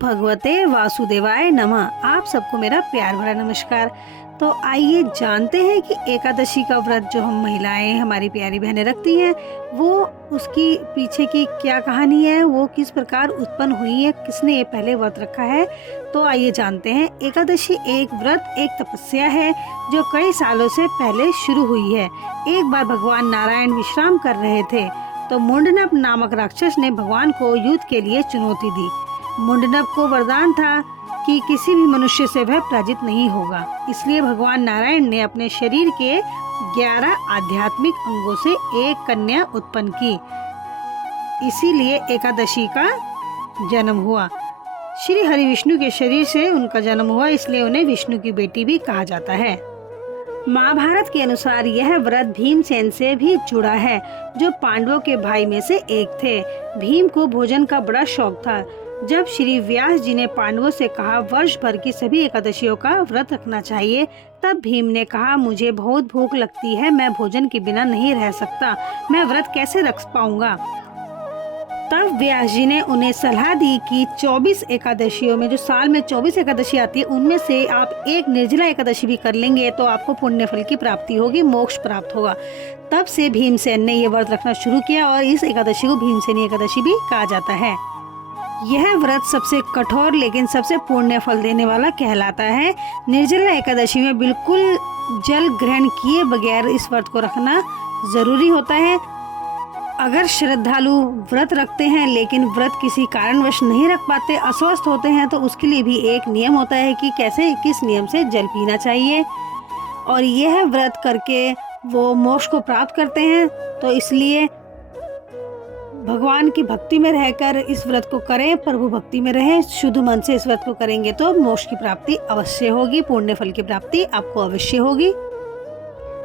भगवते वासुदेवाय नमः। आप सबको मेरा प्यार भरा नमस्कार। तो आइए जानते हैं कि एकादशी का व्रत जो हम महिलाएं हमारी प्यारी बहनें रखती हैं वो उसकी पीछे की क्या कहानी है, वो किस प्रकार उत्पन्न हुई है, किसने ये पहले व्रत रखा है। तो आइए जानते हैं। एकादशी एक व्रत, एक तपस्या है जो कई सालों से पहले शुरू हुई है। एक बार भगवान नारायण विश्राम कर रहे थे तो मुंडनप नामक राक्षस ने भगवान को युद्ध के लिए चुनौती दी। मुंडनप को वरदान था कि किसी भी मनुष्य से वह पराजित नहीं होगा, इसलिए भगवान नारायण ने अपने शरीर के 11 आध्यात्मिक अंगों से एक कन्या उत्पन्न की। इसीलिए एकादशी का जन्म हुआ। श्री हरि विष्णु के शरीर से उनका जन्म हुआ, इसलिए उन्हें विष्णु की बेटी भी कहा जाता है। महाभारत के अनुसार यह व्रत भीमसेन से भी जुड़ा है, जो पांडवों के भाई में से एक थे। भीम को भोजन का बड़ा शौक था। जब श्री व्यास जी ने पांडवों से कहा वर्ष भर की सभी एकादशियों का व्रत रखना चाहिए, तब भीम ने कहा मुझे बहुत भूख लगती है, मैं भोजन के बिना नहीं रह सकता, मैं व्रत कैसे रख पाऊंगा। तब व्यास जी ने उन्हें सलाह दी कि 24 एकादशियों में, जो साल में 24 एकादशी आती है, उनमें से आप एक निर्जला एकादशी भी कर लेंगे तो आपको पुण्य फल की प्राप्ति होगी, मोक्ष प्राप्त होगा। तब से भीमसेन ने ये व्रत रखना शुरू किया और इस एकादशी को भीमसेनी एकादशी भी कहा जाता है। यह व्रत सबसे कठोर लेकिन सबसे पुण्य फल देने वाला कहलाता है। निर्जला एकादशी में बिल्कुल जल ग्रहण किए बगैर इस व्रत को रखना जरूरी होता है। अगर श्रद्धालु व्रत रखते हैं लेकिन व्रत किसी कारणवश नहीं रख पाते, अस्वस्थ होते हैं, तो उसके लिए भी एक नियम होता है कि कैसे किस नियम से जल पीना चाहिए, और यह व्रत करके वो मोक्ष को प्राप्त करते हैं। तो इसलिए भगवान की भक्ति में रहकर इस व्रत को करें, प्रभु भक्ति में रहें, शुद्ध मन से इस व्रत को करेंगे तो मोक्ष की प्राप्ति अवश्य होगी, पुण्य फल की प्राप्ति आपको अवश्य होगी।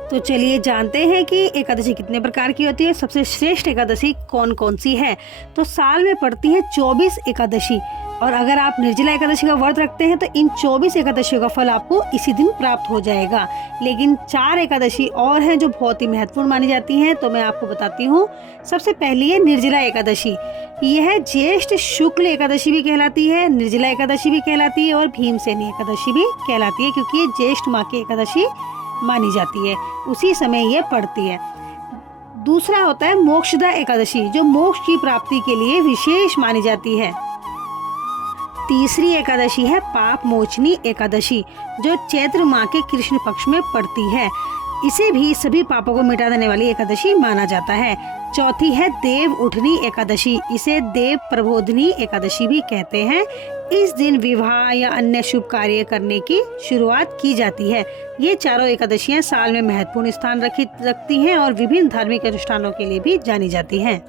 तो चलिए जानते हैं कि एकादशी कितने प्रकार की होती है, सबसे श्रेष्ठ एकादशी कौन कौन सी है। तो साल में पड़ती है 24 एकादशी, और अगर आप निर्जला एकादशी का व्रत रखते हैं तो इन 24 एकादशियों का फल आपको इसी दिन प्राप्त हो जाएगा। लेकिन 4 एकादशी और हैं जो बहुत ही महत्वपूर्ण मानी जाती हैं, तो मैं आपको बताती हूँ। सबसे पहली है निर्जला एकादशी। यह ज्येष्ठ शुक्ल एकादशी भी कहलाती है, निर्जला एकादशी भी कहलाती है और भीमसेनी एकादशी भी कहलाती है, क्योंकि ये ज्येष्ठ माह की एकादशी मानी जाती है, उसी समय ये पड़ती है। दूसरा होता है मोक्षदा एकादशी, जो मोक्ष की प्राप्ति के लिए विशेष मानी जाती है। तीसरी एकादशी है पाप मोचनी एकादशी, जो चैत्र माह के कृष्ण पक्ष में पड़ती है। इसे भी सभी पापों को मिटा देने वाली एकादशी माना जाता है। चौथी है देव उठनी एकादशी, इसे देव प्रबोधनी एकादशी भी कहते हैं। इस दिन विवाह या अन्य शुभ कार्य करने की शुरुआत की जाती है। ये चारों एकादशियां साल में महत्वपूर्ण स्थान रखती हैं और विभिन्न धार्मिक अनुष्ठानों के लिए भी जानी जाती हैं।